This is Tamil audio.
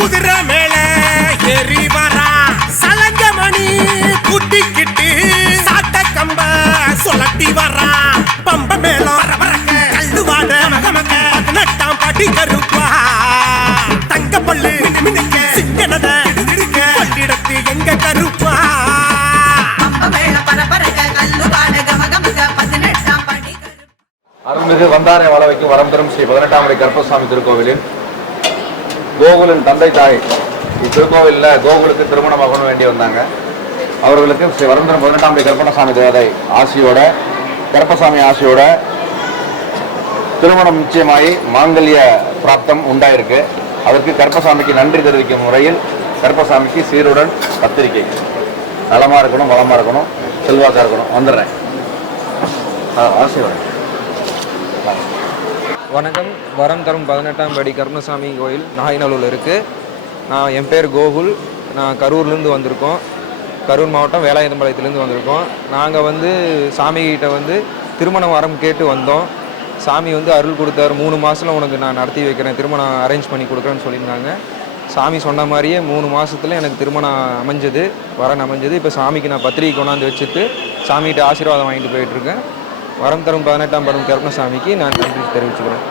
குதிரை மேல ஏறி வரா. சலஞ்ச மணி குட்டிக்கிட்டு சாட்ட கம்ப சொலட்டி வரா. பம்ப மேல கல்லுவாட பதினெட்டாம் படி கருப்பா. தங்க பல்லு சிங்கனத பட்டிடத்து எங்க கருப்பா. அருள்மிகு வந்தாரை வாழ வைக்கும் வரம் தரும் ஸ்ரீ பதினெட்டாம் முறை கருப்பசாமி திருக்கோவிலின் கோகுலின் தந்தை தாய். திருக்கோவிலில் கோகுலுக்கு திருமணம் ஆகணும் வேண்டி வந்தாங்க. அவர்களுக்கு ஸ்ரீ வரந்தரம் பதினெட்டாம் தேதி கருப்பணசாமி தேவதை ஆசியோட கருப்பசாமி ஆசியோட திருமணம் நிச்சயமாகி மாங்கல்ய பிராப்தம் உண்டாயிருக்கு. அதற்கு கருப்பசாமிக்கு நன்றி தெரிவிக்கும் முறையில் கருப்பசாமிக்கு சீருடன் பத்திரிகை. நலமாக இருக்கணும் வளமாக இருக்கணும் செல்வாக்காக இருக்கணும். வந்துடுறேன். ஆசியோட. வணக்கம். வரம் தரும் பதினெட்டாம் படி கருணசாமி கோயில் நாயினலூர் இருக்குது நான் என் பேர் கோகுல். நான் கரூர்லேருந்து வந்திருக்கோம். கரூர் மாவட்டம் வேலாயுதம்பாளையத்துலேருந்து வந்திருக்கோம். நாங்கள் வந்து சாமிகிட்ட வந்து திருமண வரம் கேட்டு வந்தோம். சாமி வந்து அருள் கொடுத்தார். மூணு மாதத்தில் உனக்கு நான் நடத்தி வைக்கிறேன். திருமணம் அரேஞ்ச் பண்ணி கொடுக்குறேன்னு சொல்லியிருந்தாங்க. சாமி சொன்ன மாதிரியே மூணு மாதத்தில் எனக்கு திருமணம் அமைஞ்சது வரன் அமைஞ்சது. இப்போ சாமிக்கு நான் பத்திரிகை கொண்டாந்து வச்சுட்டு சாமிகிட்ட ஆசீர்வாதம் வாங்கிட்டு போயிட்டுருக்கேன் வரம் தரும் பதினெட்டாம் படம் கருணசாமிக்கு நான் நன்றி தெரிவிச்சுக்கிறேன்.